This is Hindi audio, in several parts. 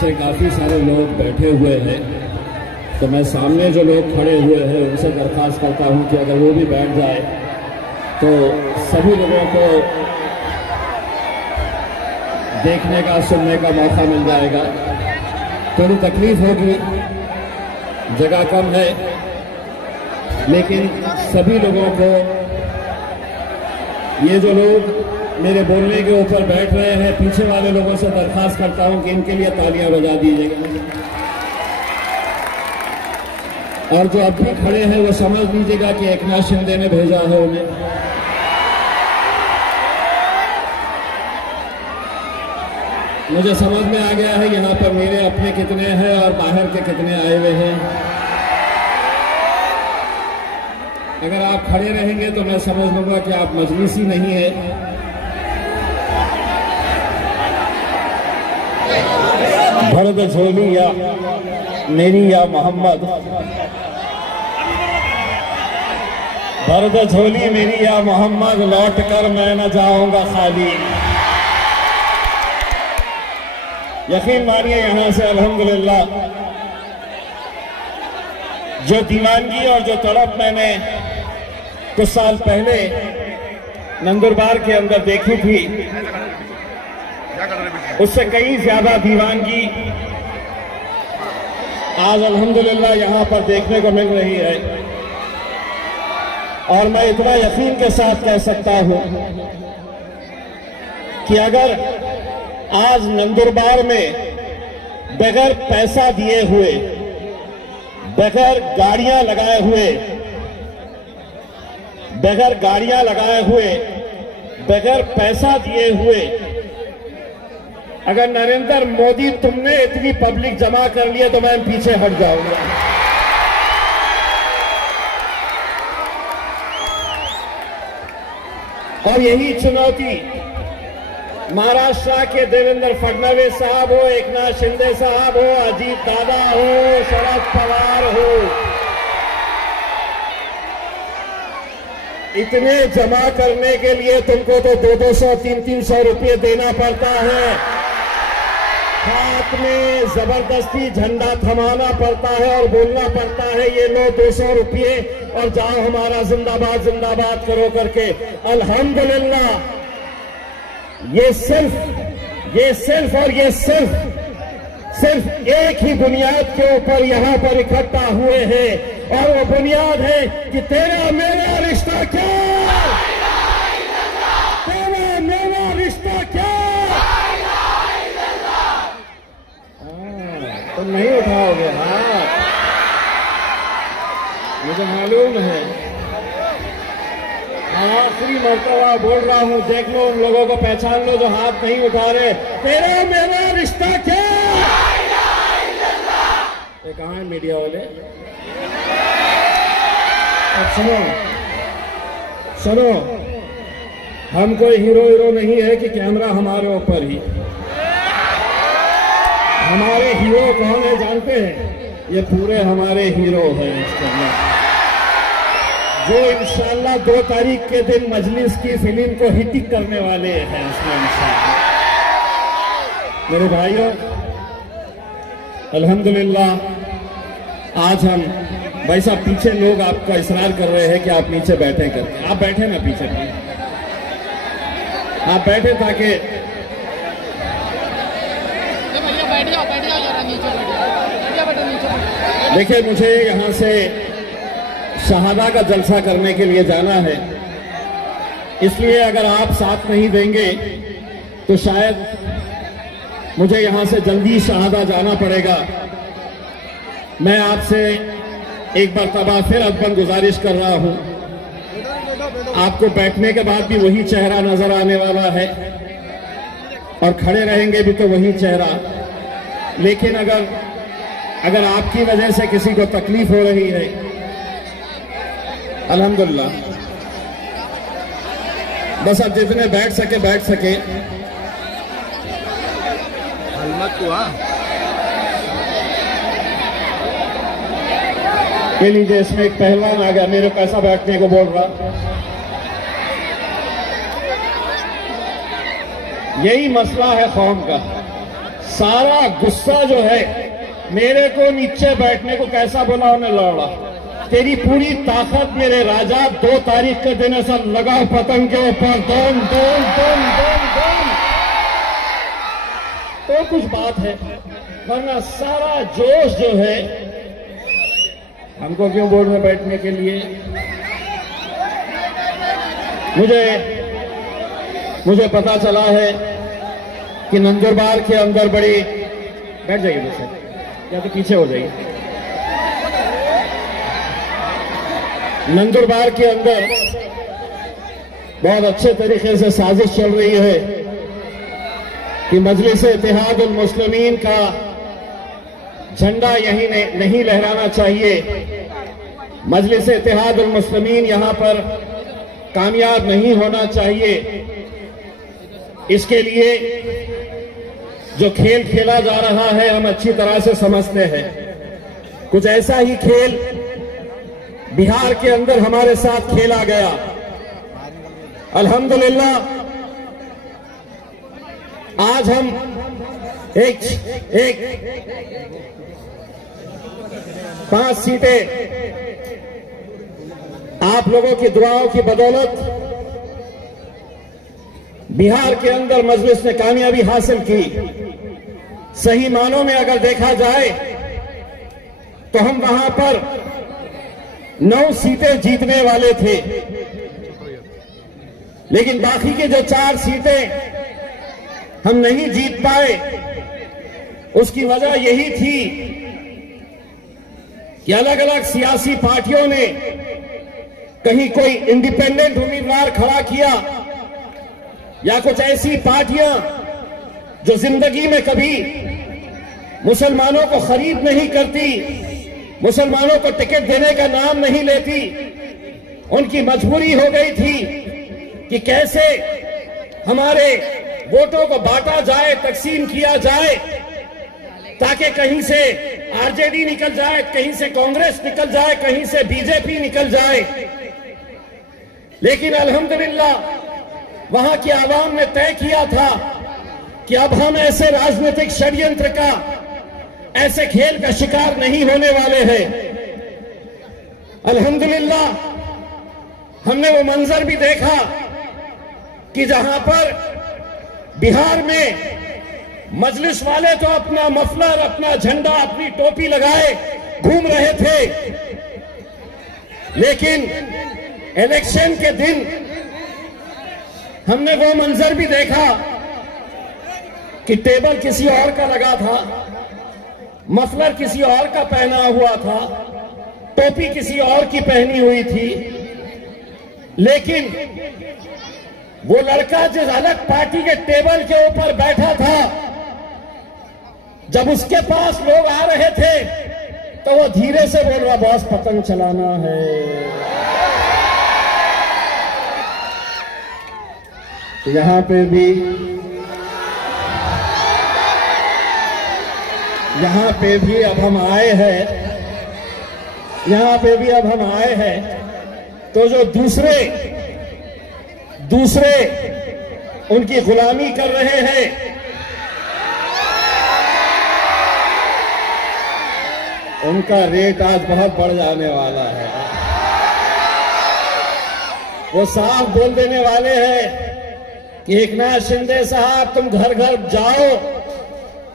पीछे काफ़ी सारे लोग बैठे हुए हैं, तो मैं सामने जो लोग खड़े हुए हैं उनसे दरख्वास्त करता हूं कि अगर वो भी बैठ जाए तो सभी लोगों को देखने का, सुनने का मौका मिल जाएगा। थोड़ी तकलीफ होगी, जगह कम है, लेकिन सभी लोगों को, ये जो लोग मेरे बोलने के ऊपर बैठ रहे हैं, पीछे वाले लोगों से दरख्वास्त करता हूं कि इनके लिए तालियां बजा दीजिएगा। और जो अब भी खड़े हैं वो समझ लीजिएगा कि एकनाथ शिंदे ने भेजा है उन्हें। मुझे समझ में आ गया है यहाँ पर मेरे अपने कितने हैं और बाहर के कितने आए हुए हैं। अगर आप खड़े रहेंगे तो मैं समझ लूंगा कि आप मजलिसी नहीं है। भरत झोली या मेरी या मोहम्मद, भरत झोली मेरी या मोहम्मद, लौट कर मैं न जाऊंगा खाली। यकीन मानिए यहां से अल्हम्दुलिल्लाह जो दीवानगी और जो तड़प मैंने कुछ साल पहले नंदुरबार के अंदर देखी थी, उससे कई ज्यादा दीवानगी आज अल्हम्दुलिल्लाह यहां पर देखने को मिल रही है। और मैं इतना यकीन के साथ कह सकता हूं कि अगर आज नंदुरबार में बगैर पैसा दिए हुए, बगैर गाड़ियां लगाए हुए, बगैर गाड़ियां लगाए हुए, बगैर पैसा दिए हुए, अगर नरेंद्र मोदी तुमने इतनी पब्लिक जमा कर लिया तो मैं पीछे हट जाऊंगा। और यही चुनौती महाराष्ट्र के देवेंद्र फडणवीस साहब हो, एकनाथ शिंदे साहब हो, अजीत दादा हो, शरद पवार हो, इतने जमा करने के लिए तुमको तो 200 300 रुपये देना पड़ता है। हाथ में जबरदस्ती झंडा थमाना पड़ता है और बोलना पड़ता है ये लो 200 रुपये और जाओ हमारा जिंदाबाद जिंदाबाद करो करके। अल्हम्दुलिल्लाह ये सिर्फ और ये सिर्फ एक ही बुनियाद के ऊपर यहां पर इकट्ठा हुए हैं, और वो बुनियाद है कि तेरा मेरा रिश्ता क्या, तेरा मेरा रिश्ता क्या। तुम नहीं उठाओगे हाथ, मुझे मालूम है। आखिरी मर्तबा बोल रहा हूं, देख लो उन लोगों को, पहचान लो जो हाथ नहीं उठा रहे। तेरा मेरा रिश्ता क्या। ये कहां है मीडिया वाले? अब सुनो, हम कोई हीरो नहीं है कि कैमरा हमारे ऊपर ही। हमारे हीरो कौन है जानते हैं? ये पूरे हमारे हीरो हैं इसके अंदर, जो इंशाअल्लाह 2 तारीख के दिन मजलिस की फिल्म को हिट करने वाले हैं इसमें इंशाअल्लाह। मेरे भाइयों, अल्हम्दुलिल्लाह आज हम, भाई साहब पीछे लोग आपका इसरार कर रहे हैं कि आप नीचे बैठे करके। आप बैठे ना पीछे, आप बैठे ताकि देखिए, मुझे यहां से शहादा का जलसा करने के लिए जाना है, इसलिए अगर आप साथ नहीं देंगे तो शायद मुझे यहां से जल्दी शहादा जाना पड़ेगा। मैं आपसे एक मर्तबा फिर अदबन गुजारिश कर रहा हूं, आपको बैठने के बाद भी वही चेहरा नजर आने वाला है और खड़े रहेंगे भी तो वही चेहरा। लेकिन अगर आपकी वजह से किसी को तकलीफ हो रही है, अल्हम्दुलिल्लाह, बस अब जितने बैठ सके। के लीजिए, इसमें एक पहलवान आ गया, मेरे पैसा बैठने को बोल रहा। यही मसला है कौम का। सारा गुस्सा जो है, मेरे को नीचे बैठने को कैसा बोला उन्हें लौड़ा, तेरी पूरी ताकत मेरे राजा 2 तारीख के दिन ऐसा लगाओ पतंग के ऊपर, दोन दोन दोन दोन दोन, तो कुछ बात है, वरना सारा जोश जो है, हमको क्यों बोर्ड में बैठने के लिए, मुझे पता चला है कि नंदुरबार के अंदर बड़ी, बैठ जाइए दोस्तों या तो पीछे हो जाइए, नंदुरबार के अंदर बहुत अच्छे तरीके से साजिश चल रही है कि मजलिस इत्तेहाद उल मुस्लिमीन का झंडा यहीं नहीं लहराना चाहिए, मजलिस इत्तेहाद उल मुस्लिमीन यहां पर कामयाब नहीं होना चाहिए। इसके लिए जो खेल खेला जा रहा है हम अच्छी तरह से समझते हैं, कुछ ऐसा ही खेल बिहार के अंदर हमारे साथ खेला गया। अल्हम्दुलिल्लाह आज हम एक 5 सीटें आप लोगों की दुआओं की बदौलत बिहार के अंदर मजलिस ने कामयाबी हासिल की। सही मानों में अगर देखा जाए तो हम वहां पर 9 सीटें जीतने वाले थे, लेकिन बाकी के जो 4 सीटें हम नहीं जीत पाए, उसकी वजह यही थी कि अलग अलग सियासी पार्टियों ने कहीं कोई इंडिपेंडेंट उम्मीदवार खड़ा किया, या कुछ ऐसी पार्टियां जो जिंदगी में कभी मुसलमानों को खरीद नहीं करती, मुसलमानों को टिकट देने का नाम नहीं लेती, उनकी मजबूरी हो गई थी कि कैसे हमारे वोटों को बांटा जाए, तकसीम किया जाए, ताकि कहीं से आरजेडी निकल जाए, कहीं से कांग्रेस निकल जाए, कहीं से बीजेपी निकल जाए। लेकिन अल्हम्दुलिल्लाह वहां की आवाम ने तय किया था कि अब हम ऐसे राजनीतिक षड्यंत्र का, ऐसे खेल का शिकार नहीं होने वाले हैं। अल्हम्दुलिल्लाह हमने वो मंजर भी देखा कि जहां पर बिहार में मजलिस वाले तो अपना मफलर, अपना झंडा, अपनी टोपी लगाए घूम रहे थे, लेकिन इलेक्शन के दिन हमने वो मंजर भी देखा कि टेबल किसी और का लगा था, मफलर किसी और का पहना हुआ था, टोपी किसी और की पहनी हुई थी, लेकिन वो लड़का जिस अलग पार्टी के टेबल के ऊपर बैठा था, जब उसके पास लोग आ रहे थे तो वो धीरे से बोल रहा, बॉस पतंग चलाना है। तो यहां पे भी अब हम आए हैं, यहां पे भी अब हम आए हैं, तो जो दूसरे उनकी गुलामी कर रहे हैं, उनका रेट आज बहुत बढ़ जाने वाला है। वो साफ बोल देने वाले हैं कि एकनाथ शिंदे साहब तुम घर घर जाओ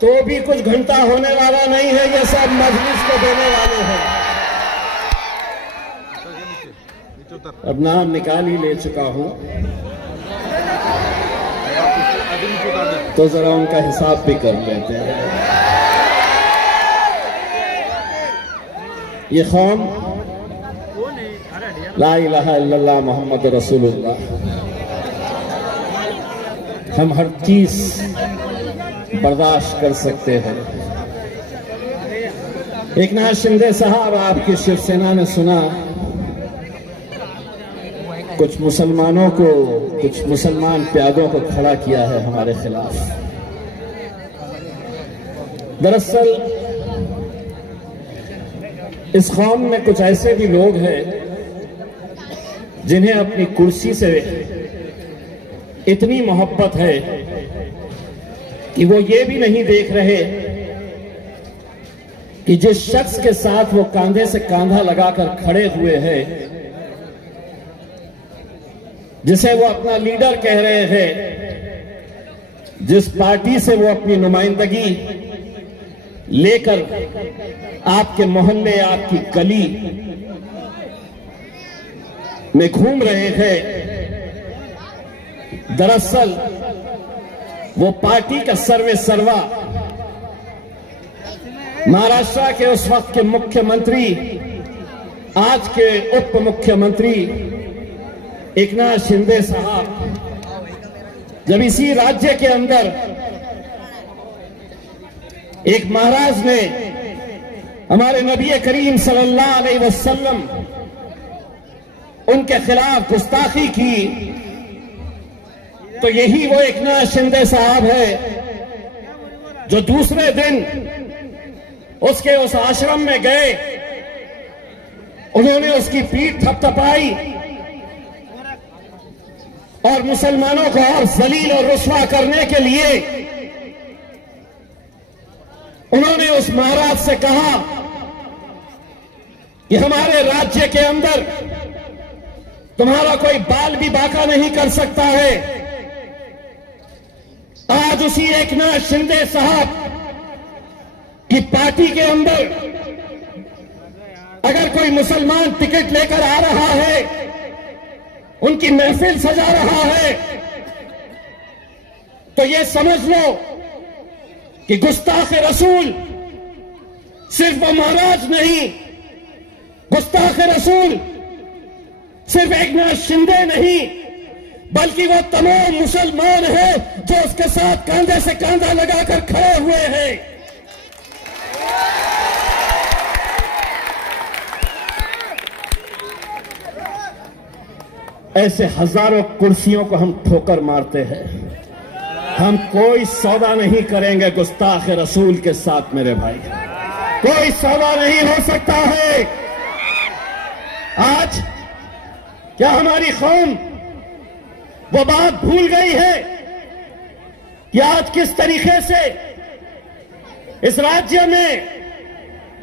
तो भी कुछ घंटा होने वाला नहीं है, ये सब मजलिस को देने वाले हैं। अब नाम निकाल ही ले चुका हूं, तो जरा उनका हिसाब भी कर लेते हैं। ये कौम ला इलाहा इल्लल्लाह मोहम्मद रसूलुल्लाह, हम हर चीज बर्दाश्त कर सकते हैं। एकनाथ शिंदे साहब, आपकी शिवसेना ने सुना कुछ मुसलमानों को, कुछ मुसलमान प्यादों को खड़ा किया है हमारे खिलाफ। दरअसल इस कौम में कुछ ऐसे भी लोग हैं जिन्हें अपनी कुर्सी से इतनी मोहब्बत है कि वो ये भी नहीं देख रहे कि जिस शख्स के साथ वो कांधे से कांधा लगाकर खड़े हुए हैं, जिसे वो अपना लीडर कह रहे हैं, जिस पार्टी से वो अपनी नुमाइंदगी लेकर आपके मोहल्ले, आपकी गली में घूम रहे हैं, दरअसल वो पार्टी का सर्वे सर्वा महाराष्ट्र के उस वक्त के मुख्यमंत्री, आज के उप मुख्यमंत्री एकनाथ शिंदे साहब, जब इसी राज्य के अंदर एक महाराज ने हमारे नबी करीम सल्लल्लाहु अलैहि वसल्लम उनके खिलाफ गुस्ताखी की, तो यही वो एकनाथ शिंदे साहब है जो दूसरे दिन उसके उस आश्रम में गए, उन्होंने उसकी पीठ थपथपाई और मुसलमानों को और जलील और रुस्वा करने के लिए उन्होंने उस महाराज से कहा कि हमारे राज्य के अंदर तुम्हारा कोई बाल भी बांका नहीं कर सकता है। आज उसी एकनाथ शिंदे साहब की पार्टी के अंदर अगर कोई मुसलमान टिकट लेकर आ रहा है, उनकी महफिल सजा रहा है, तो ये समझ लो कि गुस्ताख रसूल सिर्फ वो महाराज नहीं, गुस्ताख रसूल सिर्फ एकनाथ शिंदे नहीं, बल्कि वो तमाम मुसलमान हैं जो उसके साथ कांधे से कांधा लगाकर खड़े हुए हैं। ऐसे हजारों कुर्सियों को हम ठोकर मारते हैं, हम कोई सौदा नहीं करेंगे गुस्ताख रसूल के साथ। मेरे भाई, कोई सौदा नहीं हो सकता है। आज क्या हमारी कौम वो बात भूल गई है कि आज किस तरीके से इस राज्य में,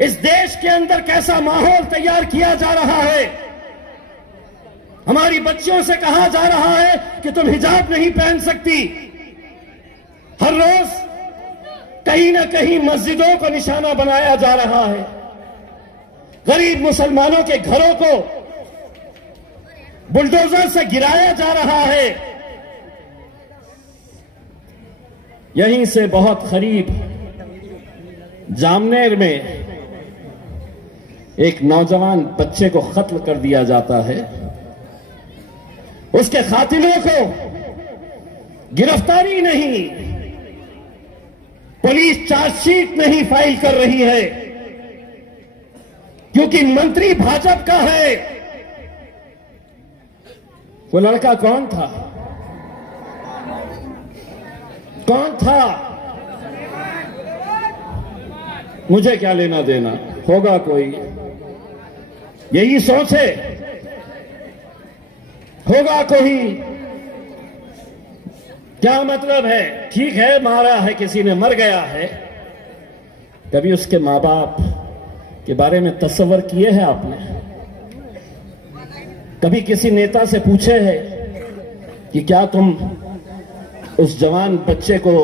इस देश के अंदर कैसा माहौल तैयार किया जा रहा है? हमारी बच्चियों से कहा जा रहा है कि तुम हिजाब नहीं पहन सकती। हर रोज कहीं ना कहीं मस्जिदों को निशाना बनाया जा रहा है, गरीब मुसलमानों के घरों को बुलडोजर से गिराया जा रहा है। यहीं से बहुत करीब जामनेर में एक नौजवान बच्चे को कत्ल कर दिया जाता है। उसके कातिलों को गिरफ्तारी नहीं, पुलिस चार्जशीट नहीं फाइल कर रही है, क्योंकि मंत्री भाजपा का है। वो लड़का कौन था? कौन था? मुझे क्या लेना देना, होगा कोई, यही सोच है, होगा कोई, क्या मतलब है? ठीक है, मारा है किसी ने, मर गया है। कभी उसके मां बाप के बारे में तस्वर किए हैं आपने? कभी किसी नेता से पूछे हैं कि क्या तुम उस जवान बच्चे को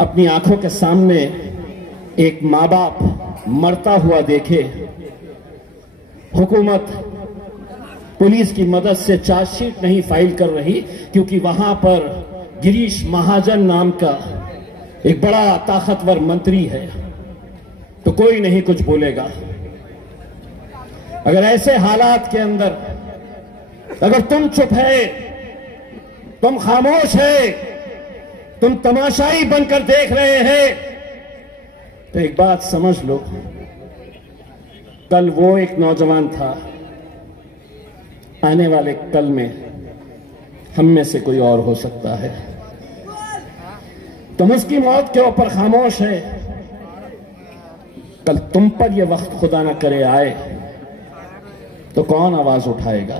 अपनी आंखों के सामने एक मां बाप मरता हुआ देखे? हुकूमत पुलिस की मदद से चार्जशीट नहीं फाइल कर रही क्योंकि वहां पर गिरीश महाजन नाम का एक बड़ा ताकतवर मंत्री है, तो कोई नहीं कुछ बोलेगा। अगर ऐसे हालात के अंदर अगर तुम चुप है, तुम खामोश है, तुम तमाशाई बनकर देख रहे हैं, तो एक बात समझ लो, कल वो एक नौजवान था, आने वाले कल में हम में से कोई और हो सकता है। तुम उसकी मौत के ऊपर खामोश है, कल तुम पर यह वक्त खुदा न करे आए तो कौन आवाज उठाएगा?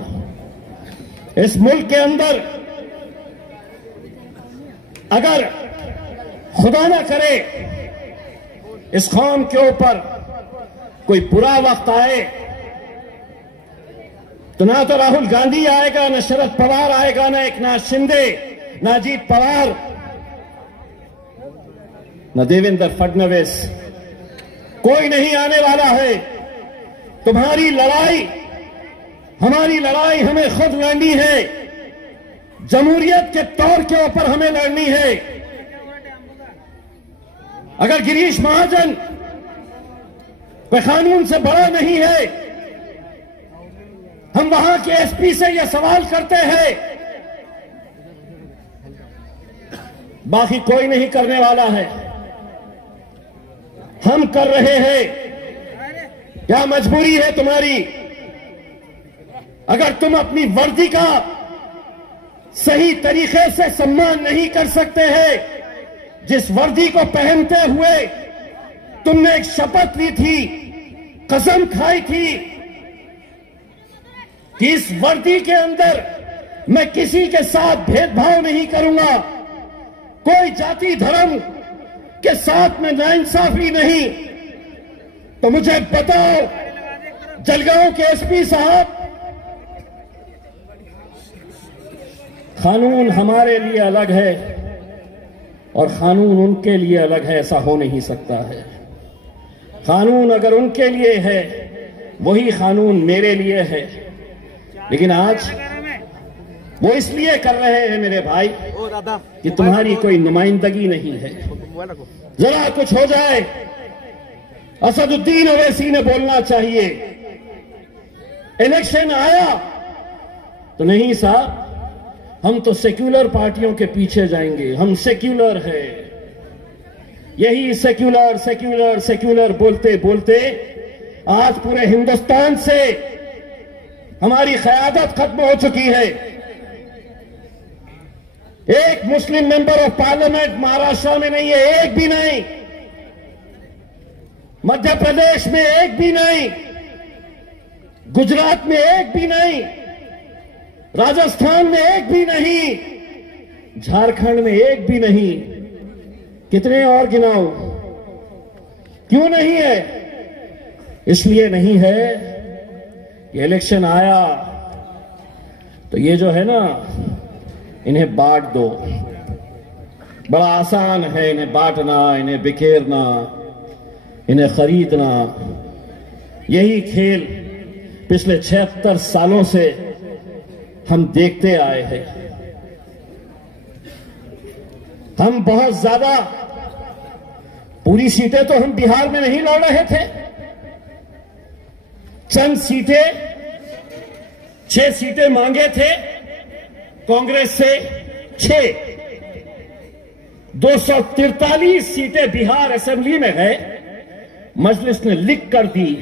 इस मुल्क के अंदर अगर खुदा ना करे इस कौम के ऊपर कोई बुरा वक्त आए तो ना तो राहुल गांधी आएगा, ना शरद पवार आएगा, ना एकनाथ शिंदे, ना अजीत पवार, ना देवेंद्र फडणवीस, कोई नहीं आने वाला है। तुम्हारी लड़ाई, हमारी लड़ाई हमें खुद लड़नी है। जमहूरियत के तौर के ऊपर हमें लड़नी है। अगर गिरीश महाजन कोई कानून से बड़ा नहीं है, हम वहां के एसपी से यह सवाल करते हैं, बाकी कोई नहीं करने वाला है। हम कर रहे हैं। क्या मजबूरी है तुम्हारी? अगर तुम अपनी वर्दी का सही तरीके से सम्मान नहीं कर सकते हैं, जिस वर्दी को पहनते हुए तुमने एक शपथ ली थी, कसम खाई थी कि इस वर्दी के अंदर मैं किसी के साथ भेदभाव नहीं करूंगा, कोई जाति धर्म के साथ में नाइंसाफी नहीं, तो मुझे बताओ जलगांव के एसपी साहब, कानून हमारे लिए अलग है और कानून उनके लिए अलग है, ऐसा हो नहीं सकता है। कानून अगर उनके लिए है, वही कानून मेरे लिए है। लेकिन आज वो इसलिए कर रहे हैं मेरे भाई कि तुम्हारी कोई नुमाइंदगी नहीं है। जरा कुछ हो जाए, असदुद्दीन ओवैसी ने बोलना चाहिए। इलेक्शन आया तो नहीं साहब, हम तो सेक्युलर पार्टियों के पीछे जाएंगे, हम सेक्युलर है। यही सेक्युलर सेक्युलर सेक्युलर बोलते बोलते आज पूरे हिंदुस्तान से हमारी क़यादत खत्म हो चुकी है। एक मुस्लिम मेंबर ऑफ पार्लियामेंट महाराष्ट्र में नहीं है, एक भी नहीं। मध्य प्रदेश में एक भी नहीं, गुजरात में एक भी नहीं, राजस्थान में एक भी नहीं, झारखंड में एक भी नहीं। कितने और गिनाऊं? क्यों नहीं है? इसलिए नहीं है, ये इलेक्शन आया तो ये जो है ना, इन्हें बांट दो। बड़ा आसान है इन्हें बांटना, इन्हें बिखेरना, इन्हें खरीदना। यही खेल पिछले 76 सालों से हम देखते आए हैं। हम बहुत ज्यादा, पूरी सीटें तो हम बिहार में नहीं लड़ रहे थे, चंद सीटें, 6 सीटें मांगे थे कांग्रेस से, 6, 243 सीटें बिहार असेंबली में गए। मजलिस ने लिख कर दी,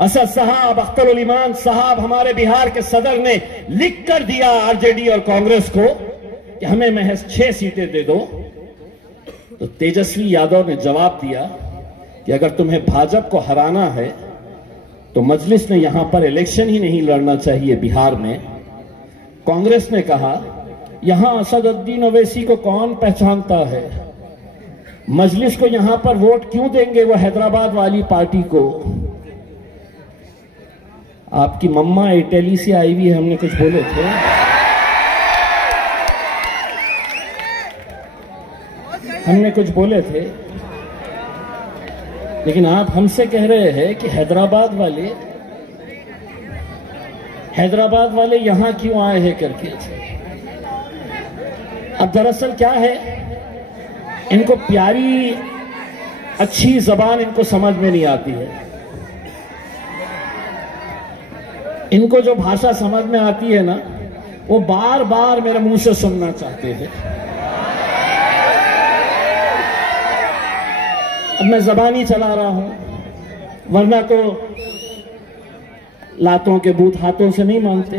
असद साहब, अख्तर उल ईमान साहब, हमारे बिहार के सदर ने लिख कर दिया आरजेडी और कांग्रेस को कि हमें महज 6 सीटें दे दो। तो तेजस्वी यादव ने जवाब दिया कि अगर तुम्हें भाजपा को हराना है तो मजलिस ने यहां पर इलेक्शन ही नहीं लड़ना चाहिए बिहार में। कांग्रेस ने कहा यहां असदुद्दीन ओवैसी को कौन पहचानता है, मजलिस को यहां पर वोट क्यों देंगे वो हैदराबाद वाली पार्टी को। आपकी मम्मा इटली से आई हुई है, हमने कुछ बोले थे? हमने कुछ बोले थे, लेकिन आप हमसे कह रहे हैं कि हैदराबाद वाले यहां क्यों आए हैं करके। अब दरअसल क्या है, इनको प्यारी अच्छी जबान इनको समझ में नहीं आती है। इनको जो भाषा समझ में आती है ना, वो बार बार मेरे मुंह से सुनना चाहते हैं। अब मैं जबानी चला रहा हूं, वरना तो लातों के बूथ हाथों से नहीं मांगते।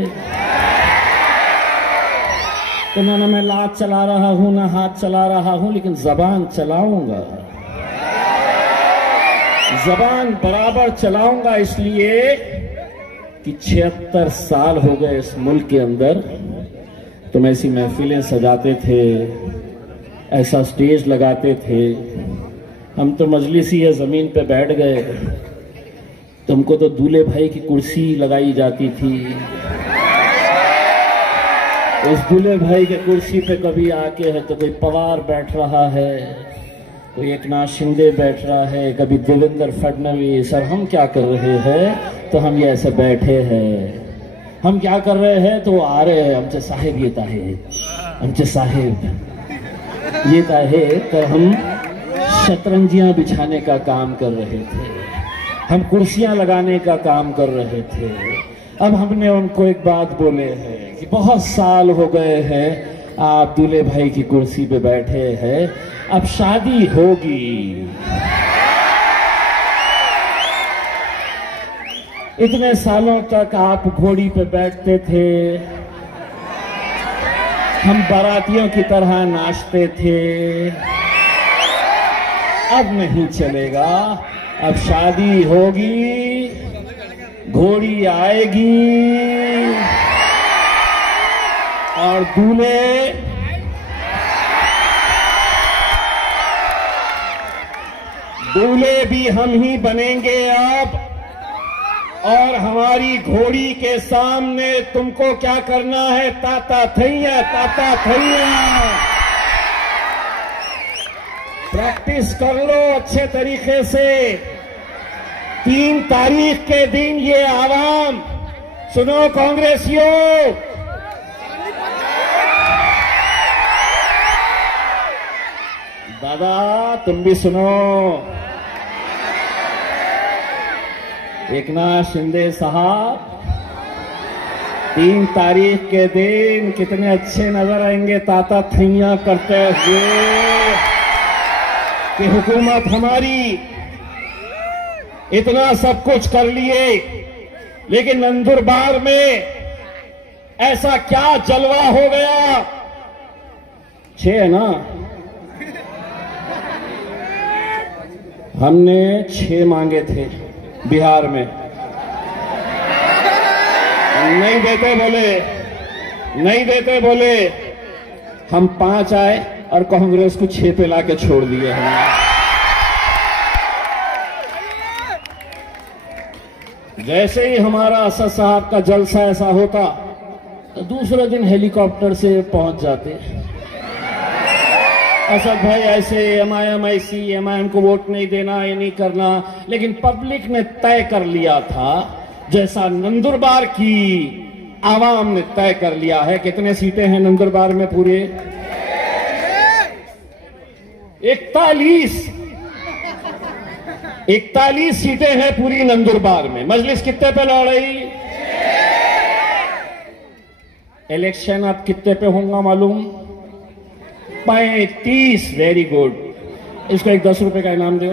तो ना मैं लात चला रहा हूं, ना हाथ चला रहा हूं, लेकिन जबान चलाऊंगा, जबान बराबर चलाऊंगा। इसलिए कि 76 साल हो गए इस मुल्क के अंदर तुम ऐसी महफिलें सजाते थे, ऐसा स्टेज लगाते थे, हम तो मजलिसी या जमीन पे बैठ गए। तुमको तो दूल्हे भाई की कुर्सी लगाई जाती थी। उस दूल्हे भाई के कुर्सी पे कभी आके है तो कोई पवार बैठ रहा है, कोई एकनाथ शिंदे बैठ रहा है, कभी देवेंद्र फडणवीस। और हम क्या कर रहे हैं? तो हम ये ऐसे बैठे हैं। हम क्या कर रहे हैं? तो आ रहे हैं हमसे साहेब ये ताहे, हमसे साहेब ये ताहे। तो हम शतरंजियां बिछाने का काम कर रहे थे, हम कुर्सियां लगाने का काम कर रहे थे। अब हमने उनको एक बात बोले हैं कि बहुत साल हो गए हैं आप दूल्हे भाई की कुर्सी पे बैठे हैं, अब शादी होगी। इतने सालों तक आप घोड़ी पे बैठते थे, हम बारातियों की तरह नाचते थे। अब नहीं चलेगा, अब शादी होगी, घोड़ी आएगी और दूल्हे भी हम ही बनेंगे अब। और हमारी घोड़ी के सामने तुमको क्या करना है? ताता थैया, ताता थैया। प्रैक्टिस कर लो अच्छे तरीके से। 3 तारीख के दिन ये आवाम, सुनो कांग्रेसियों, दादा तुम भी सुनो। एकनाथ शिंदे साहब 3 तारीख के दिन कितने अच्छे नजर आएंगे ताता थैया करते हुए कि हुकूमत हमारी इतना सब कुछ कर लिए, लेकिन नंदुरबार में ऐसा क्या जलवा हो गया? 6 है ना? हमने 6 मांगे थे बिहार में, नहीं देते बोले, नहीं देते बोले। हम 5 आए और कांग्रेस को 6 पे लाके छोड़ दिए हमने। जैसे ही हमारा असद साहब का जलसा ऐसा होता तो दूसरे दिन हेलीकॉप्टर से पहुंच जाते। असद भाई ऐसे, एमआईएम ऐसी, एमआईएम को वोट नहीं देना, ये नहीं करना। लेकिन पब्लिक ने तय कर लिया था, जैसा नंदुरबार की आवाम ने तय कर लिया है। कितने सीटें हैं नंदुरबार में? पूरे 41 सीटें हैं पूरी नंदुरबार में। मजलिस कितने पे लड़ रही? इलेक्शन अब कितने पे होगा मालूम? 35। Very good. इसको एक 10 रुपए का इनाम दो।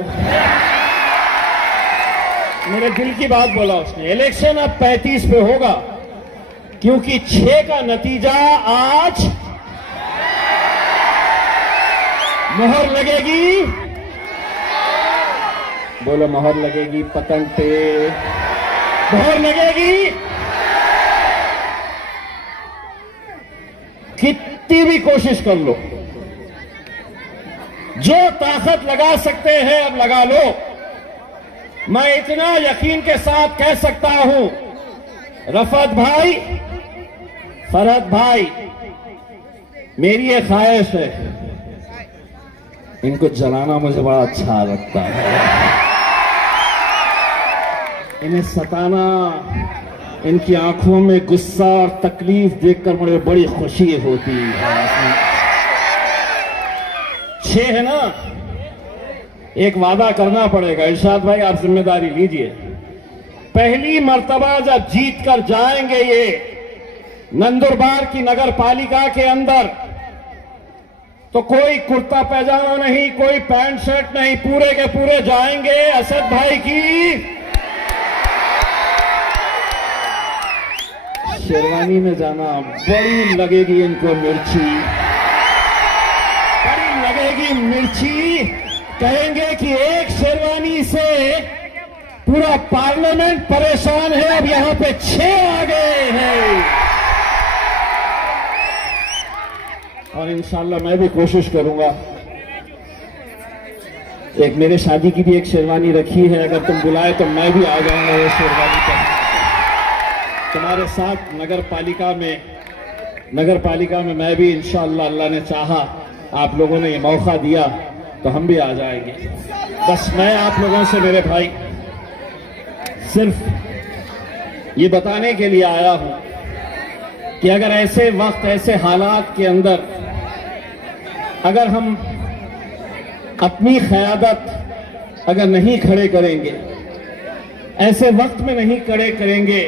मेरे दिल की बात बोला उसने। इलेक्शन अब 35 पे होगा, क्योंकि 6 का नतीजा आज मोहर लगेगी। बोलो मोहर लगेगी पतन पे, मोहर लगेगी। कितनी भी कोशिश कर लो, जो ताकत लगा सकते हैं अब लगा लो। मैं इतना यकीन के साथ कह सकता हूं, रफत भाई, फरहत भाई, मेरी ये ख्वाहिश है, इनको जलाना मुझे बड़ा अच्छा लगता है। इन्हें सताना, इनकी आंखों में गुस्सा और तकलीफ देखकर मुझे बड़ी खुशी होती है। 6 है ना? एक वादा करना पड़ेगा। इरशाद भाई आप जिम्मेदारी लीजिए। पहली मर्तबा जब जीत कर जाएंगे ये नंदुरबार की नगर पालिका के अंदर, तो कोई कुर्ता पैजामा नहीं, कोई पैंट शर्ट नहीं, पूरे के पूरे जाएंगे असद भाई की शेरवानी में जाना। बड़ी लगेगी इनको मिर्ची, बड़ी लगेगी मिर्ची। कहेंगे कि एक शेरवानी से पूरा पार्लियामेंट परेशान है, अब यहां पे 6 आ गए हैं। और इंशाल्लाह मैं भी कोशिश करूंगा। एक मेरे शादी की भी एक शेरवानी रखी है, अगर तुम बुलाए तो मैं भी आ जाऊंगा वो शेरवानी पर तुम्हारे साथ। नगर पालिका में मैं भी इंशाअल्लाह, अल्लाह ने चाहा, आप लोगों ने ये मौका दिया तो हम भी आ जाएंगे। बस मैं आप लोगों से मेरे भाई सिर्फ ये बताने के लिए आया हूं कि अगर ऐसे वक्त, ऐसे हालात के अंदर अगर हम अपनी क़यादत अगर नहीं खड़े करेंगे, ऐसे वक्त में नहीं खड़े करेंगे,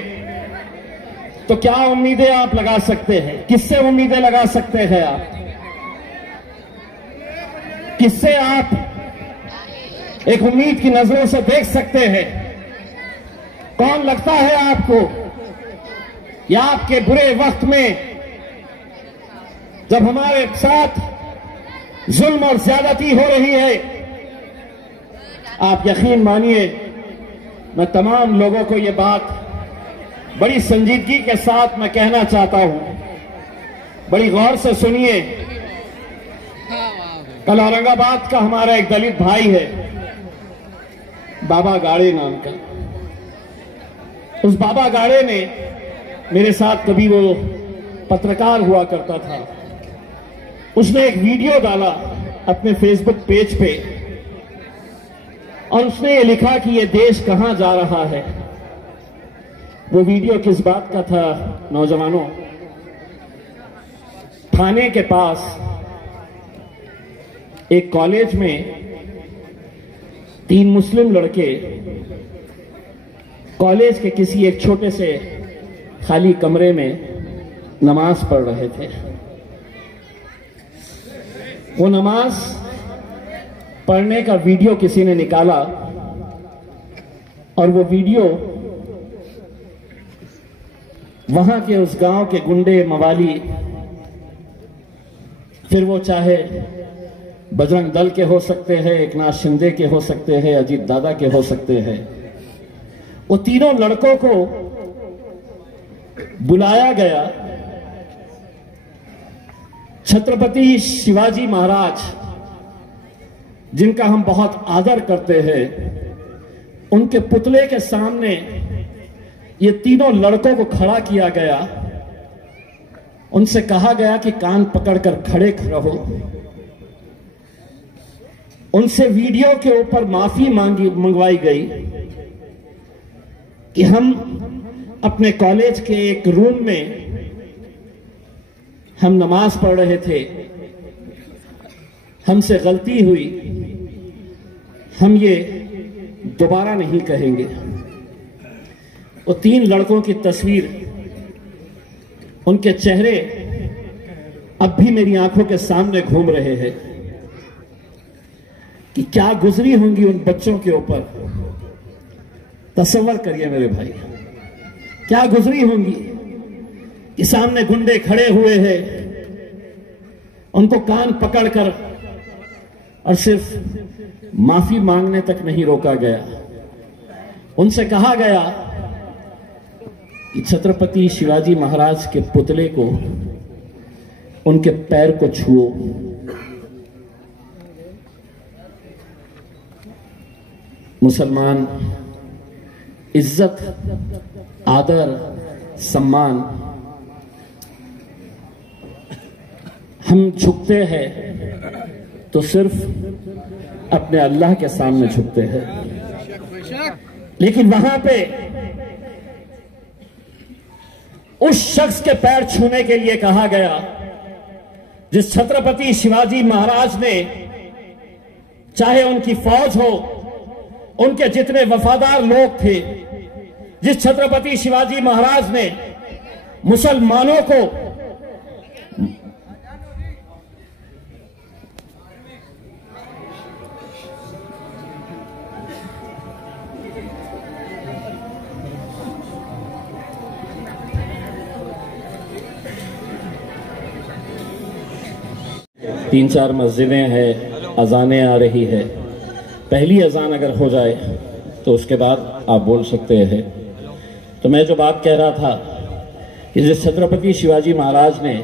तो क्या उम्मीदें आप लगा सकते हैं? किससे उम्मीदें लगा सकते हैं आप? किससे आप एक उम्मीद की नजरों से देख सकते हैं? कौन लगता है आपको या आपके बुरे वक्त में जब हमारे साथ जुल्म और ज्यादती हो रही है, आप यकीन मानिए, मैं तमाम लोगों को ये बात बड़ी संजीदगी के साथ मैं कहना चाहता हूं, बड़ी गौर से सुनिए। कल औरंगाबाद का हमारा एक दलित भाई है, बाबा गाड़े नाम का। उस बाबा गाड़े ने मेरे साथ, कभी वो पत्रकार हुआ करता था, उसने एक वीडियो डाला अपने फेसबुक पेज पे और उसने ये लिखा कि ये देश कहां जा रहा है। वो वीडियो किस बात का था नौजवानों? थाने के पास एक कॉलेज में 3 मुस्लिम लड़के कॉलेज के किसी एक छोटे से खाली कमरे में नमाज पढ़ रहे थे। वो नमाज पढ़ने का वीडियो किसी ने निकाला और वो वीडियो वहां के उस गांव के गुंडे मवाली, फिर वो चाहे बजरंग दल के हो सकते हैं, एकनाथ शिंदे के हो सकते हैं, अजीत दादा के हो सकते हैं, वो तीनों लड़कों को बुलाया गया। छत्रपति शिवाजी महाराज, जिनका हम बहुत आदर करते हैं, उनके पुतले के सामने ये तीनों लड़कों को खड़ा किया गया। उनसे कहा गया कि कान पकड़कर खड़े रहो। उनसे वीडियो के ऊपर माफी मंगवाई गई कि हम अपने कॉलेज के एक रूम में हम नमाज पढ़ रहे थे, हमसे गलती हुई, हम ये दोबारा नहीं कहेंगे। वो 3 लड़कों की तस्वीर, उनके चेहरे अब भी मेरी आंखों के सामने घूम रहे हैं कि क्या गुजरी होंगी उन बच्चों के ऊपर। तसव्वुर करिए मेरे भाई, क्या गुजरी होंगी कि सामने गुंडे खड़े हुए हैं, उनको कान पकड़कर और सिर्फ माफी मांगने तक नहीं रोका गया। उनसे कहा गया कि छत्रपति शिवाजी महाराज के पुतले को, उनके पैर को छुओ। मुसलमान इज्जत, आदर, सम्मान, हम झुकते हैं तो सिर्फ अपने अल्लाह के सामने झुकते हैं। लेकिन वहां पे उस शख्स के पैर छूने के लिए कहा गया जिस छत्रपति शिवाजी महाराज ने, चाहे उनकी फौज हो, उनके जितने वफादार लोग थे, जिस छत्रपति शिवाजी महाराज ने मुसलमानों को तीन चार मस्जिदें हैं, अजानें आ रही है। पहली अजान अगर हो जाए तो उसके बाद आप बोल सकते हैं। तो मैं जो बात कह रहा था कि जिस छत्रपति शिवाजी महाराज ने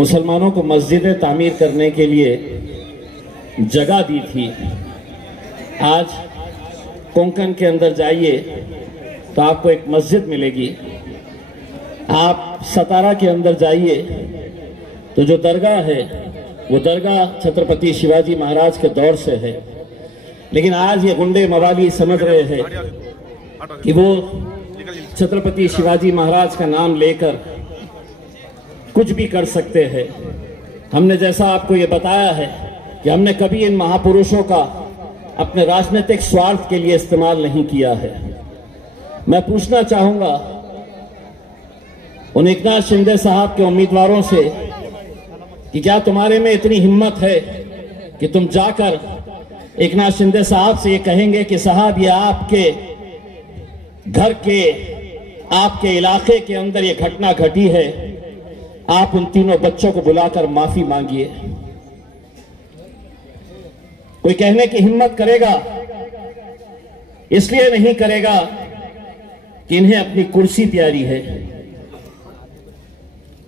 मुसलमानों को मस्जिदें तामीर करने के लिए जगह दी थी। आज कोंकण के अंदर जाइए तो आपको एक मस्जिद मिलेगी। आप सतारा के अंदर जाइए तो जो दरगाह है वो दरगाह छत्रपति शिवाजी महाराज के दौर से है, लेकिन आज ये गुंडे मवाली समझ रहे हैं कि वो छत्रपति शिवाजी महाराज का नाम लेकर कुछ भी कर सकते हैं। हमने जैसा आपको ये बताया है कि हमने कभी इन महापुरुषों का अपने राजनीतिक स्वार्थ के लिए इस्तेमाल नहीं किया है। मैं पूछना चाहूंगा उन एकनाथ शिंदे साहब के उम्मीदवारों से कि क्या तुम्हारे में इतनी हिम्मत है कि तुम जाकर एकनाथ शिंदे साहब से ये कहेंगे कि साहब ये आपके घर के, आपके इलाके के अंदर ये घटना घटी है, आप उन तीनों बच्चों को बुलाकर माफी मांगिए। कोई कहने की हिम्मत करेगा? इसलिए नहीं करेगा कि इन्हें अपनी कुर्सी प्यारी है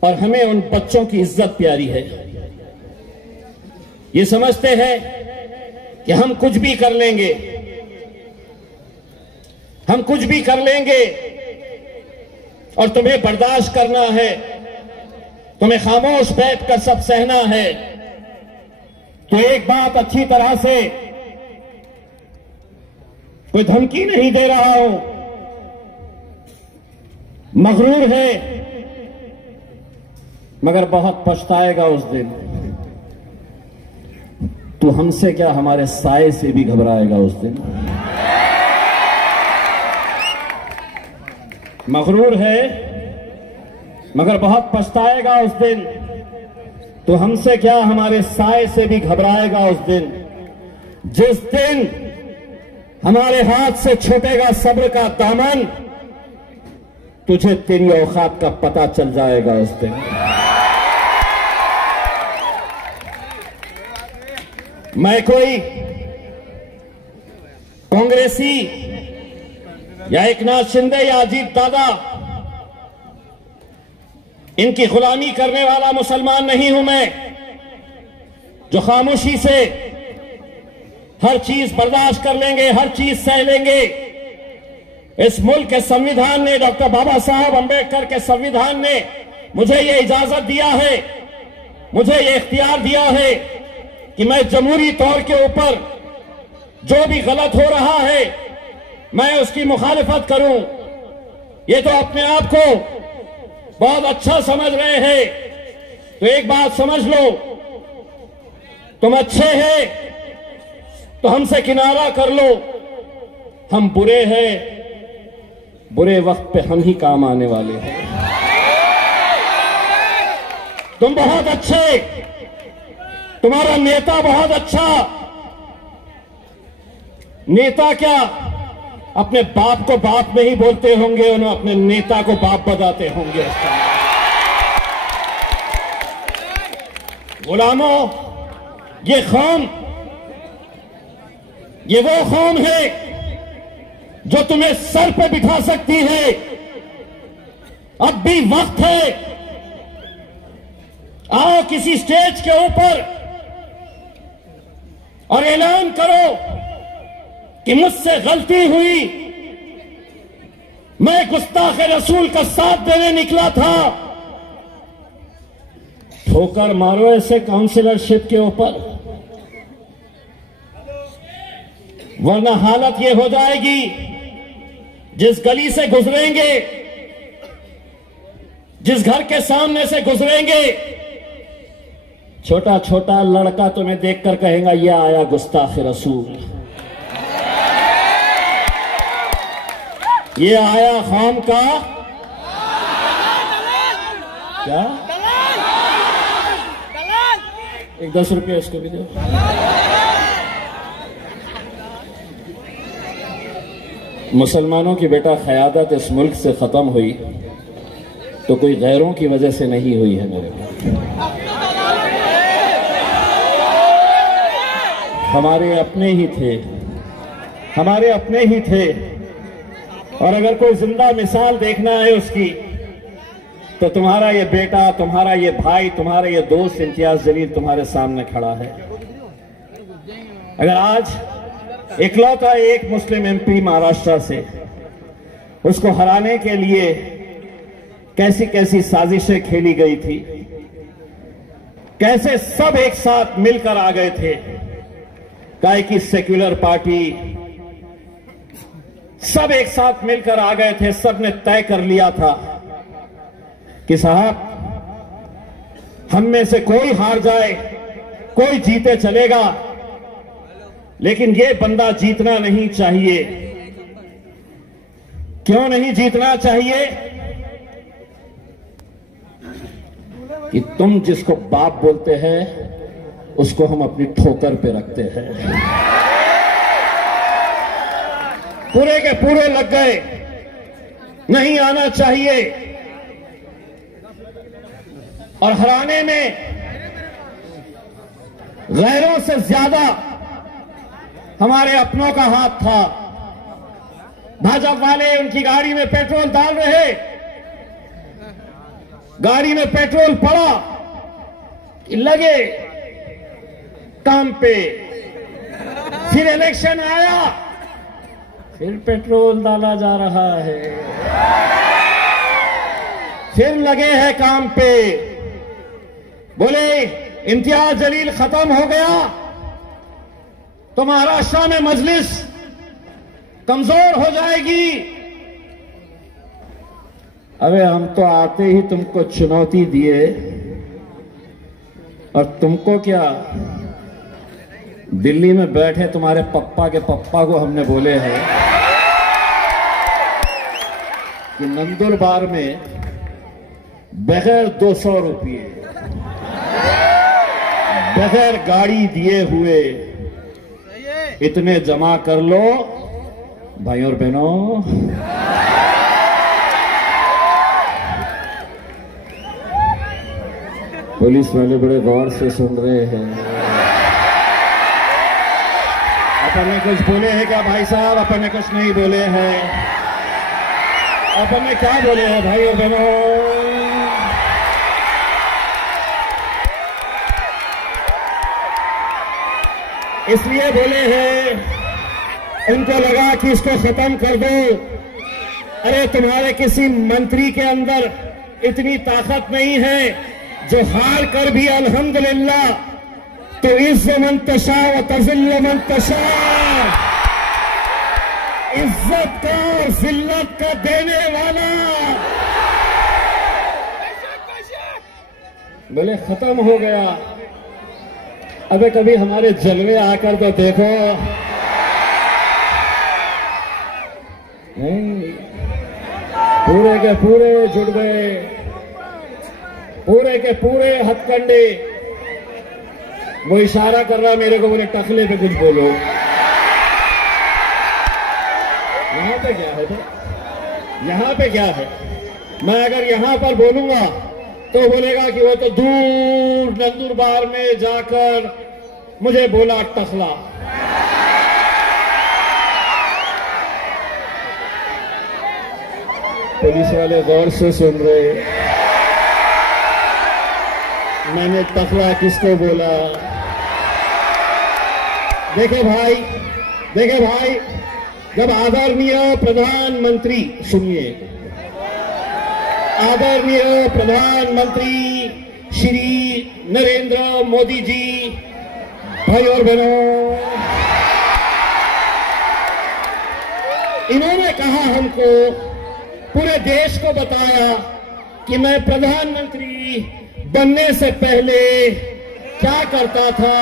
और हमें उन बच्चों की इज्जत प्यारी है। ये समझते हैं कि हम कुछ भी कर लेंगे, हम कुछ भी कर लेंगे और तुम्हें बर्दाश्त करना है, तुम्हें खामोश बैठकर सब सहना है। तो एक बात अच्छी तरह से, कोई धमकी नहीं दे रहा हूं, मगरूर है मगर बहुत पछताएगा उस दिन। तू हमसे क्या, हमारे साए से भी घबराएगा उस दिन। मगरूर है मगर बहुत पछताएगा उस दिन। तो हमसे क्या, हमारे साए से भी घबराएगा उस दिन। जिस दिन हमारे हाथ से छूटेगा सब्र का दामन, तुझे तेरी औकात का पता चल जाएगा उस दिन। मैं कोई कांग्रेसी या एकनाथ शिंदे या अजीत दादा, इनकी गुलामी करने वाला मुसलमान नहीं हूं मैं, जो खामोशी से हर चीज बर्दाश्त कर लेंगे, हर चीज सह लेंगे। इस मुल्क के संविधान ने, डॉक्टर बाबा साहब अंबेडकर के संविधान ने मुझे ये इजाजत दिया है, मुझे ये इख्तियार दिया है कि मैं जमहूरी तौर के ऊपर जो भी गलत हो रहा है मैं उसकी मुखालिफत करूं। ये तो अपने आप को बहुत अच्छा समझ रहे हैं, तो एक बात समझ लो, तुम अच्छे हैं तो हमसे किनारा कर लो। हम बुरे हैं, बुरे वक्त पे हम ही काम आने वाले हैं। तुम बहुत अच्छे, तुम्हारा नेता बहुत अच्छा। नेता क्या, अपने बाप को बाप नहीं बोलते होंगे, उन्हें अपने नेता को बाप बताते होंगे। गुलामों, ये कौम, ये वो कौम है जो तुम्हें सर पे बिठा सकती है। अब भी वक्त है, आओ किसी स्टेज के ऊपर और ऐलान करो कि मुझसे गलती हुई, मैं गुस्ताख रसूल का साथ देने निकला था। ठोकर मारो ऐसे काउंसिलरशिप के ऊपर, वरना हालत ये हो जाएगी, जिस गली से गुजरेंगे, जिस घर के सामने से गुजरेंगे, छोटा छोटा लड़का तुम्हें देखकर कहेगा ये आया गुस्ताख रसूल, ये आया खाम का क्या, एक 10 रुपये इसको भी दो। मुसलमानों की बेटा क़यादत इस मुल्क से खत्म हुई तो कोई गैरों की वजह से नहीं हुई है मेरे को। हमारे अपने ही थे, हमारे अपने ही थे। और अगर कोई जिंदा मिसाल देखना है उसकी, तो तुम्हारा ये बेटा, तुम्हारा ये भाई, तुम्हारा ये दोस्त इम्तियाज जलील तुम्हारे सामने खड़ा है। अगर आज इकलौता एक मुस्लिम एमपी महाराष्ट्र से, उसको हराने के लिए कैसी कैसी साजिशें खेली गई थी, कैसे सब एक साथ मिलकर आ गए थे, काहे की सेक्युलर पार्टी सब एक साथ मिलकर आ गए थे। सब ने तय कर लिया था कि साहब हम में से कोई हार जाए, कोई जीते चलेगा, लेकिन ये बंदा जीतना नहीं चाहिए। क्यों नहीं जीतना चाहिए? कि तुम जिसको बाप बोलते हैं उसको हम अपनी ठोकर पे रखते हैं। पूरे के पूरे लग गए, नहीं आना चाहिए। और हराने में गैरों से ज्यादा हमारे अपनों का हाथ था। भाजपा वाले उनकी गाड़ी में पेट्रोल डाल रहे, गाड़ी में पेट्रोल पड़ा कि लगे काम पे, फिर इलेक्शन आया, फिर पेट्रोल डाला जा रहा है, फिर लगे हैं काम पे। बोले इम्तियाज जलील खत्म हो गया तो महाराष्ट्र में मजलिस कमजोर हो जाएगी। अबे हम तो आते ही तुमको चुनौती दिए, और तुमको क्या, दिल्ली में बैठे तुम्हारे पप्पा के पप्पा को हमने बोले हैं कि नंदुरबार में बगैर 200 रुपये, बगैर गाड़ी दिए हुए इतने जमा कर लो भाई और बहनों। पुलिस वाले बड़े गौर से सुन रहे हैं। अपन ने कुछ बोले हैं क्या भाई साहब? अपन ने कुछ नहीं बोले हैं। अपन ने क्या बोले हैं भाई और बहनों? इसलिए बोले हैं, उनको लगा कि इसको खत्म कर दो। अरे तुम्हारे किसी मंत्री के अंदर इतनी ताकत नहीं है जो हार कर भी अल्हम्दुलिल्लाह, तो इज़्ज़ मन तशा व तज़िल्ल मन तशा, इज्जत का और जिल्लत का देने वाला। बोले खत्म हो गया। अबे कभी हमारे जलवे आकर तो देखो। नहीं, पूरे के पूरे जुड़ गए, पूरे के पूरे हथकंडे। वो इशारा कर रहा मेरे को, बोले टखले पे कुछ बोलो। यहां पे क्या है? यहां पे क्या है? मैं अगर यहां पर बोलूंगा तो बोलेगा कि वो तो दूर नंदुरबार में जाकर मुझे बोला टखला। पुलिस वाले गौर से सुन रहे, मैंने टखला किसको बोला? देखे भाई, जब आदरणीय प्रधानमंत्री, सुनिए, आदरणीय प्रधानमंत्री श्री नरेंद्र मोदी जी, भाई और बहनों, इन्होंने कहा हमको, पूरे देश को बताया कि मैं प्रधानमंत्री बनने से पहले क्या करता था।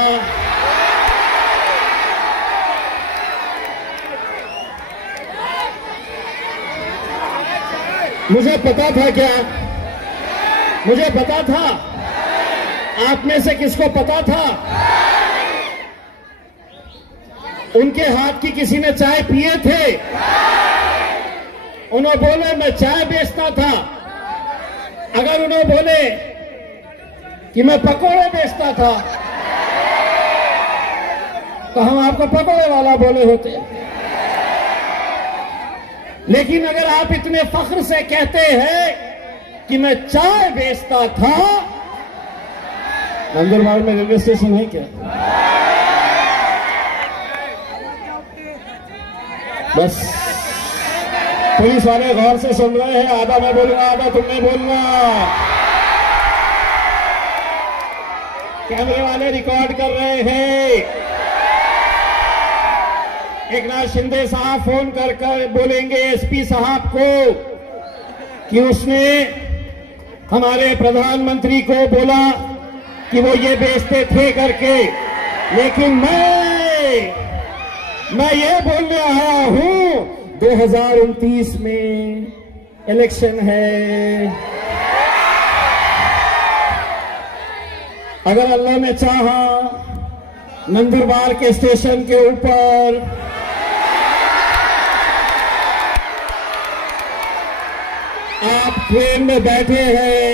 मुझे पता था क्या? मुझे पता था। आप में से किसको पता था? उनके हाथ की किसी ने चाय पिए थे? उन्होंने बोले मैं चाय बेचता था। अगर उन्होंने बोले कि मैं पकोड़े बेचता था तो हम आपको पकोड़े वाला बोले होते। लेकिन अगर आप इतने फख्र से कहते हैं कि मैं चाय बेचता था। नंदुरबार में रेलवे स्टेशन है क्या? बस पुलिस वाले गौर से सुन रहे हैं, आधा मैं बोलूंगा आधा तुमने बोलना। कैमरे वाले रिकॉर्ड कर रहे हैं। एकनाथ शिंदे साहब फोन कर बोलेंगे एसपी साहब को कि उसने हमारे प्रधानमंत्री को बोला कि वो ये बेचते थे करके, लेकिन मैं ये बोलने आया हूं 2029 में इलेक्शन है। अगर अल्लाह ने चाहा नंदुरबार के स्टेशन के ऊपर आप ट्रेन में बैठे हैं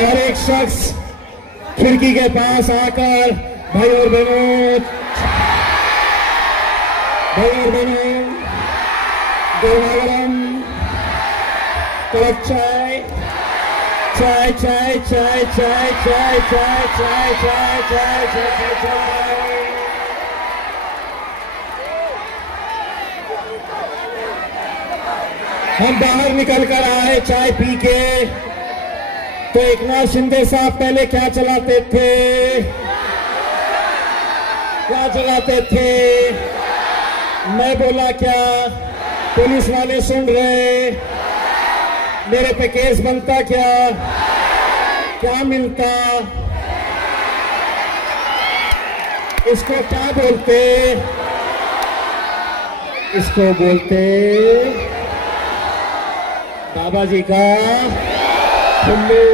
और एक शख्स खिड़की के पास आकर भाई और बहनों गरम कड़क चाय चाय चाय चाय चाय चाय चाय चाय चाय चाय चाय चाय। हम बाहर निकल कर आए चाय पी के, तो एकनाथ शिंदे साहब पहले क्या चलाते थे? मैं बोला क्या? पुलिस वाले सुन रहे, मेरे पे केस बनता क्या मिलता? इसको क्या बोलते? इसको बोलते बाबा जी का उल्लू।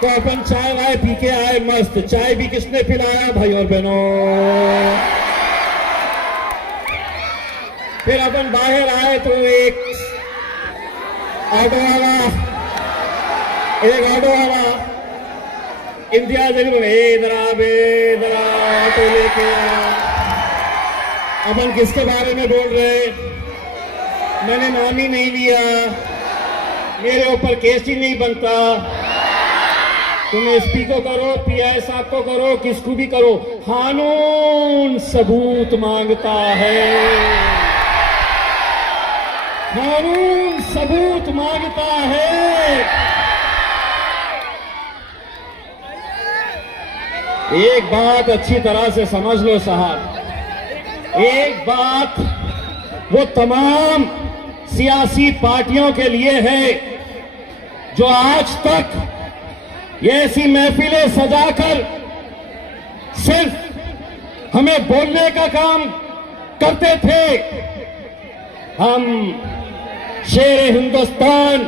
तो अपन चाय वाय पी के आए मस्त। चाय भी किसने पिलाया भाई और बहनों? फिर अपन बाहर आए तो एक ऑटो वाला इम्तियाज इधर ऑटो लेके आ। अपन किसके बारे में बोल रहे? मैंने नाम ही नहीं लिया, मेरे ऊपर केस ही नहीं बनता। तुम एसपी को करो, पीआई साहब को करो, किसको भी करो, कानून सबूत मांगता है। कानून सबूत मांगता है। एक बात अच्छी तरह से समझ लो साहब, एक बात वो तमाम सियासी पार्टियों के लिए है जो आज तक ये ऐसी महफिलें सजाकर सिर्फ हमें बोलने का काम करते थे। हम शेर हिंदुस्तान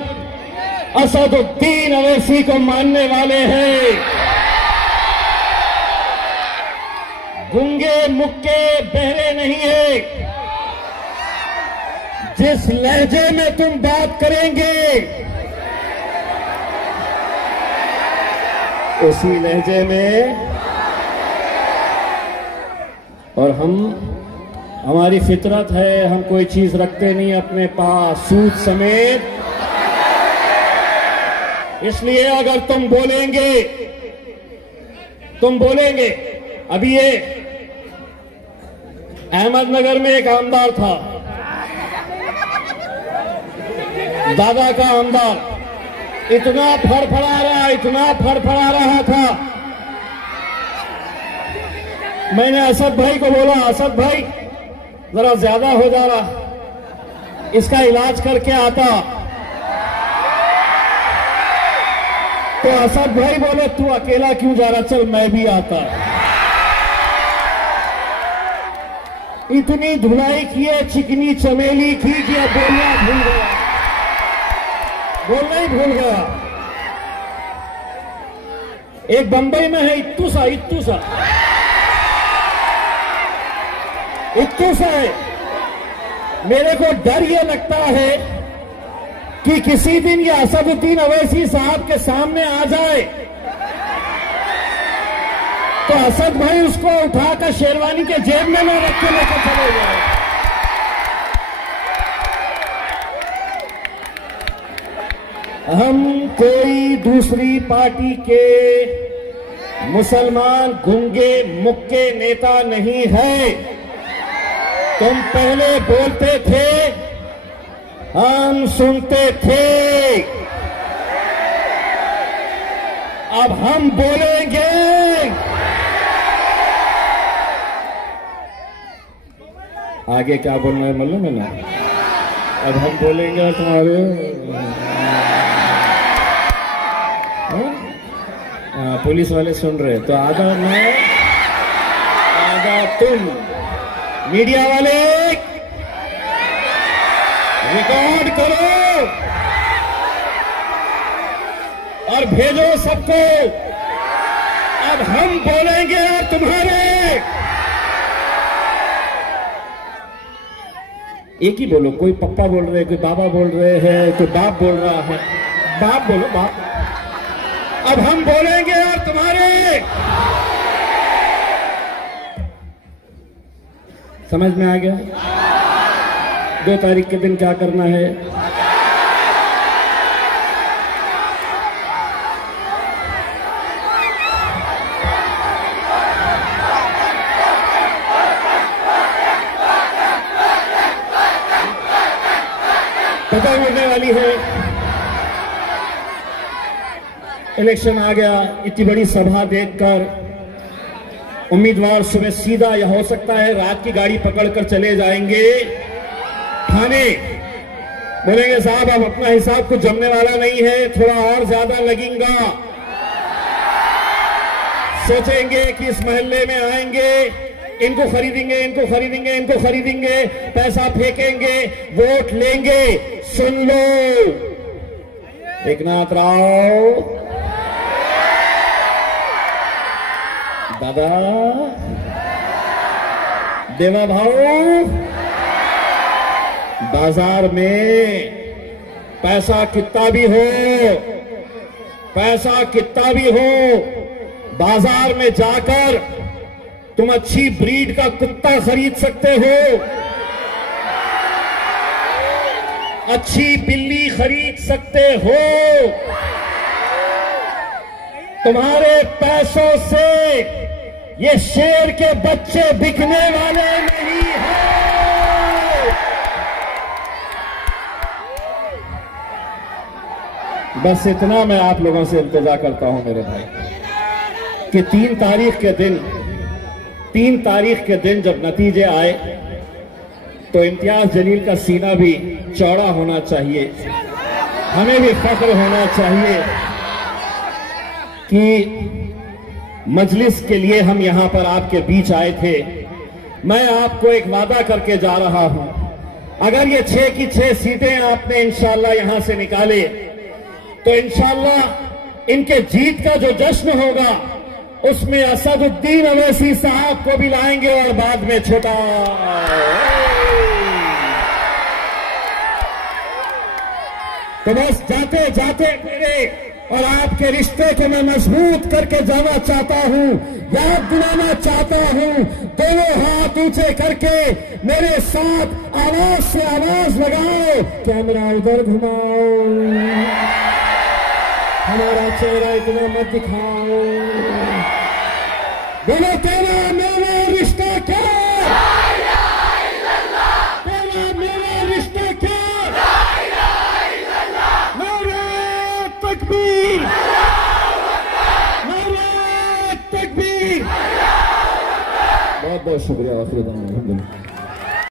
असदुद्दीन अवैसी को मानने वाले हैं। गूंगे मुक्के बहरे नहीं है। जिस लहजे में तुम बात करेंगे उसी लहजे में, और हमारी फितरत है, हम कोई चीज रखते नहीं अपने पास सूद समेत। इसलिए अगर तुम बोलेंगे अभी ये अहमदनगर में एक आमदार था, दादा का आमदार, इतना फड़फड़ा रहा था। मैंने असद भाई को बोला, असद भाई जरा ज्यादा हो जा रहा, इसका इलाज करके आता। तो असद भाई बोले तू अकेला क्यों जा रहा, चल मैं भी आता। इतनी धुलाई की है, चिकनी चमेली की कि अब बोलना ही भूल गया। एक बंबई में है इत्तू सा है। मेरे को डर ये लगता है कि किसी दिन ये असदुद्दीन अवैसी साहब के सामने आ जाए तो असद भाई उसको उठाकर शेरवानी के जेब में न रख के लेकर चले जाए। कोई दूसरी पार्टी के मुसलमान गूंगे मुक्के नेता नहीं है। तुम पहले बोलते थे, हम सुनते थे, अब हम बोलेंगे। आगे क्या बोलना है मालूम है ना? अब हम बोलेंगे और तुम्हारे पुलिस वाले सुन रहे, तो आधा मैं आधा तुम। मीडिया वाले रिकॉर्ड करो और भेजो सबको। अब हम बोलेंगे और तुम्हारे। एक ही बोलो, कोई पप्पा बोल रहे, कोई बाबा बोल रहे हैं, कोई बाप बोल रहा है। बाप बोलो, बाप। अब हम बोलेंगे और तुम्हारे। समझ में आ गया? 2 तारीख के दिन क्या करना है? पता होने वाली है, इलेक्शन आ गया। इतनी बड़ी सभा देखकर उम्मीदवार सुबह सीधा, या हो सकता है रात की गाड़ी पकड़कर चले जाएंगे थाने। बोलेंगे साहब अब अपना हिसाब कुछ जमने वाला नहीं है, थोड़ा और ज्यादा लगेगा। सोचेंगे कि इस मोहल्ले में आएंगे, इनको खरीदेंगे, इनको खरीदेंगे, इनको खरीदेंगे, पैसा फेंकेंगे, वोट लेंगे। सुन लो एकनाथ राव, दादा, देवा भाऊ, बाजार में पैसा कितना भी हो, पैसा कितना भी हो, बाजार में जाकर तुम अच्छी ब्रीड का कुत्ता खरीद सकते हो, अच्छी बिल्ली खरीद सकते हो। तुम्हारे पैसों से ये शेर के बच्चे बिकने वाले नहीं हैं। बस इतना मैं आप लोगों से इल्तिजा करता हूं मेरे भाई कि 3 तारीख के दिन जब नतीजे आए तो इम्तियाज जलील का सीना भी चौड़ा होना चाहिए। हमें भी फख्र होना चाहिए कि मजलिस के लिए हम यहां पर आपके बीच आए थे। मैं आपको एक वादा करके जा रहा हूं, अगर ये 6 की 6 सीटें आपने इंशाअल्लाह यहां से निकाले तो इंशाअल्लाह इनके जीत का जो जश्न होगा उसमें असदुद्दीन अवैसी साहब को भी लाएंगे और बाद में छोटा। तो बस जाते जाते मेरे और आपके रिश्ते को मैं मजबूत करके जाना चाहता हूं, याद दिलाना चाहता हूं। दोनों हाथ ऊंचे करके मेरे साथ आवाज से आवाज लगाओ, कैमरा उधर घुमाओ, हमारा चेहरा इतना मत दिखाओ। बोलो तेरा मेरा रिश्ता क्या, तेरा मेरा रिश्ता क्या, नारे तकबीर, नारे तकबीर। बहुत बहुत शुक्रिया।